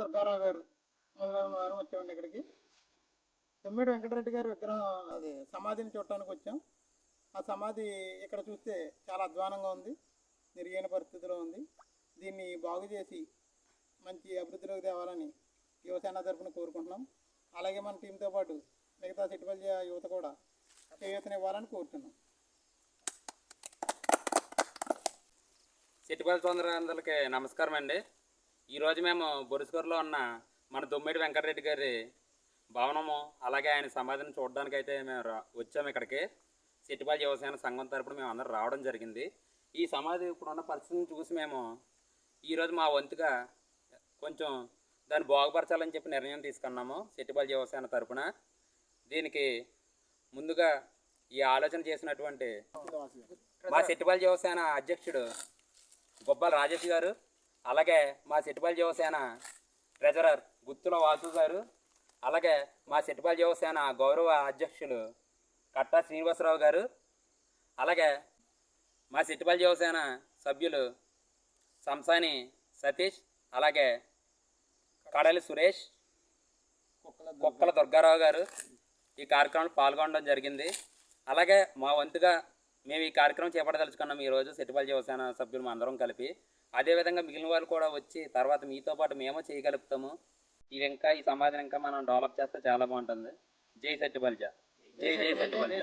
దుర్గారావు గారు వారం వచ్చామండి ఇక్కడికి. తొమ్మిడి వెంకటరెడ్డి గారి విగ్రహం అది సమాధిని చూడటానికి వచ్చాం. ఆ సమాధి ఇక్కడ చూస్తే చాలా అధ్వానంగా ఉంది, నిర్వీణ పరిస్థితిలో ఉంది. దీన్ని బాగు చేసి మంచి అభివృద్ధిలోకి తేవాలని యువసేన తరఫున కోరుకుంటున్నాం. అలాగే మన టీంతో పాటు మిగతా సిటిపల్లి యువత కూడా చేయూతనివ్వాలని కోరుతున్నాం. సిటిపల్లి సోదరులందరికీ నమస్కారం అండి. ఈరోజు మేము బొరుసుకూరులో ఉన్న మన దొమ్మిడి వెంకటరెడ్డి గారి భవనము అలాగే ఆయన సమాధిని చూడడానికి అయితే మేము వచ్చాము ఇక్కడికి. సిటిపల్లి యువసేన సంఘం తరపున మేము అందరం రావడం జరిగింది. ఈ సమాధి ఇప్పుడున్న పరిస్థితిని చూసి మేము ఈరోజు మా వంతుగా కొంచెం దాన్ని బాగుపరచాలని చెప్పి నిర్ణయం తీసుకున్నాము సిటిపల్లి యువసేన తరపున. దీనికి ముందుగా ఈ ఆలోచన చేసినటువంటి మా సిటిపల్లి యువసేన అధ్యక్షుడు గొబ్బల రాజేష్ గారు, అలాగే మా సిటిపల్లి యువసేన ట్రెజరర్ గుత్తుల వాసు గారు, అలాగే మా సిటిపల్లి యువసేన గౌరవ అధ్యక్షులు కట్టా శ్రీనివాసరావు గారు, అలాగే మా సిటిపల్లి యువసేన సభ్యులు సంసాని సతీష్, అలాగే కడలి సురేష్, కుక్కల దుర్గారావు గారు ఈ కార్యక్రమంలో పాల్గొనడం జరిగింది. అలాగే మా వంతుగా మేము ఈ కార్యక్రమం చేపట్టదలుచుకున్నాం ఈరోజు సిటిపల్లి యువసేన సభ్యులు అందరం కలిపి. అదేవిధంగా మిగిలిన వాళ్ళు కూడా వచ్చి తర్వాత మీతో పాటు మేము చేయగలుగుతాము. ఇది ఇంకా ఈ సమాజం ఇంకా మనం డెవలప్ చేస్తే చాలా బాగుంటుంది. జై సిటిపల్లి, జై జై సిటిపల్లి.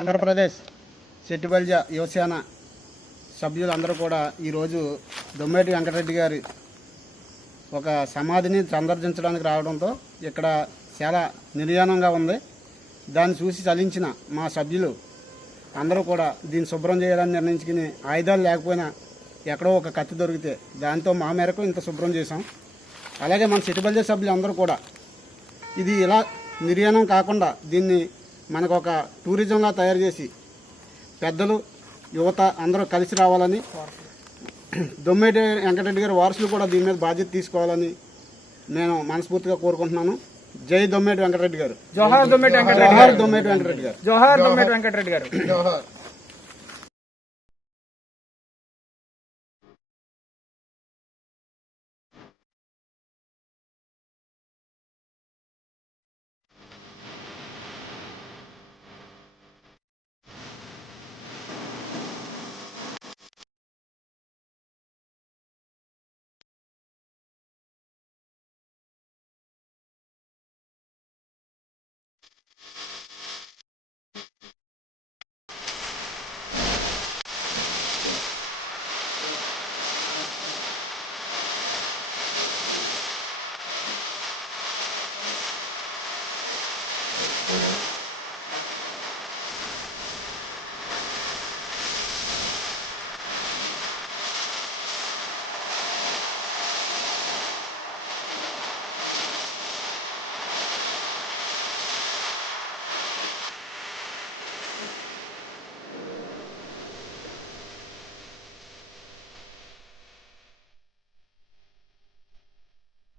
ఆంధ్రప్రదేశ్ సిటిపల్లి యువసేన సభ్యులందరూ కూడా ఈరోజు దొమ్మేటి వెంకటరెడ్డి గారి ఒక సమాధిని సందర్శించడానికి రావడంతో ఇక్కడ చాలా నిర్యాణంగా ఉంది. దాన్ని చూసి చలించిన మా సభ్యులు అందరూ కూడా దీన్ని శుభ్రం చేయాలని నిర్ణయించుకుని ఆయుధాలు లేకపోయినా ఎక్కడో ఒక కత్తి దొరికితే దాంతో మా మేరకు ఇంత శుభ్రం చేశాం. అలాగే మన సిటిపల్లి సభ్యులు అందరూ కూడా ఇది ఇలా నిర్యాణం కాకుండా దీన్ని మనకు ఒక టూరిజంలా తయారు చేసి పెద్దలు యువత అందరూ కలిసి రావాలని, దొమ్మేటి వెంకటరెడ్డి గారి వారసులు కూడా దీని మీద బాధ్యత తీసుకోవాలని నేను మనస్ఫూర్తిగా కోరుకుంటున్నాను. జై దొమ్మేటి వెంకటరెడ్డి గారు. జోహార్ దొమ్మేటి వెంకటరెడ్డి జోహార్ దొమ్మేటి వెంకటరెడ్డి గారు. జోహార్ దొమ్మేటి వెంకటరెడ్డి గారు. జోహార్.